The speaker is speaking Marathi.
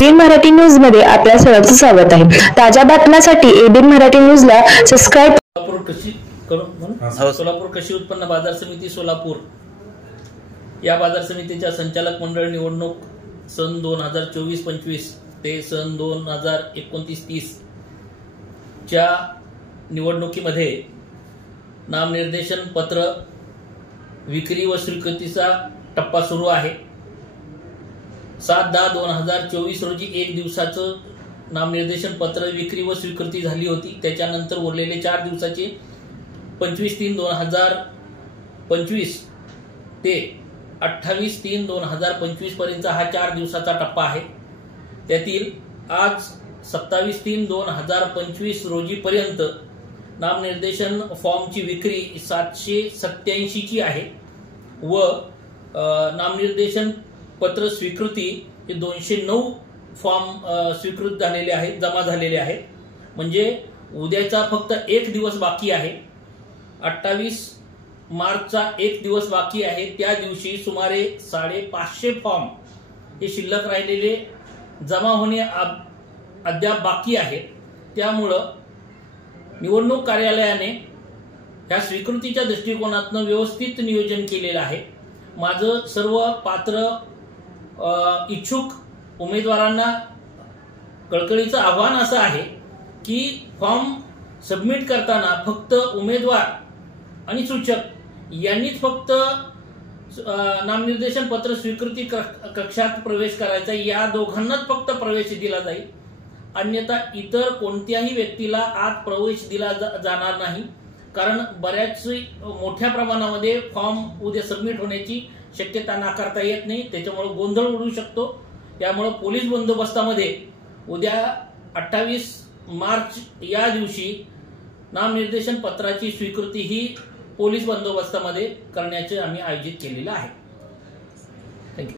एबीएन मराठी न्यूज मध्ये आपल्या सर्वांचं स्वागत आहे। ताज्या बातम्यांसाठी एबीएन मराठी न्यूजला सबस्क्राइब सोलापूर कृषी उत्पन्न बाजार समिती सोलापूर या बाजार समितीच्या संचालक मंडळ निवडणूक सन 2024-25 ते सन 2029-30 च्या निवडणुकीमध्ये नामनिर्देशन पत्र विक्री व स्वीकृतीचा टप्पा सुरू आहे। 7/10/2024 रोजी एक दिवसाचं नामनिर्देशन पत्र विक्री व स्वीकृती झाली होती। त्याच्यानंतर उरलेले 4 दिवसाचे 25/3/2025 ते 28/3/2025 पर्यंत हा 4 दिवसाचा टप्पा आहे। त्यातील आज 27/3/2025 रोजी पर्यंत नामनिर्देशन फॉर्मची विक्री 787 ची आहे व नामनिर्देशन पत्र स्वीकृती हे 209 फॉर्म स्वीकृत झालेले आहेत, जमा झालेले आहेत। म्हणजे उद्याचा फक्त एक दिवस बाकी आहे। 28 मार्चचा एक दिवस बाकी आहे। त्या दिवशी सुमारे 550 फॉर्म हे शिल्लक राहिलेले जमा होणे अद्याप बाकी आहे। त्यामुळं निवडणूक कार्यालयाने या स्वीकृतीच्या दृष्टिकोनातून व्यवस्थित नियोजन केलेलं आहे। माझं सर्व पात्र इच्छुक उमेदवारांना कळकळीचं आव्हान असं आहे की फॉर्म सबमिट करताना फक्त उमेदवार आणि सूचक यांनीच फक्त नामनिर्देशन पत्र स्वीकृती कक्षात प्रवेश करायचा, या दोघांनाच फक्त प्रवेश दिला जाईल। अन्यथा इतर कोणत्याही व्यक्तीला आत प्रवेश दिला जाणार नाही। कारण बऱ्याच मोठ्या प्रमाणामध्ये फॉर्म उद्या सबमिट होण्याची शक्यता नाकारता येत नाही, त्याच्यामुळे गोंधळ उडू शकतो। त्यामुळे पोलीस बंदोबस्तामध्ये उद्या 28 मार्च या दिवशी नामनिर्देशन पत्राची स्वीकृती ही पोलीस बंदोबस्तामध्ये करण्याचे आम्ही आयोजित केलेलं आहे।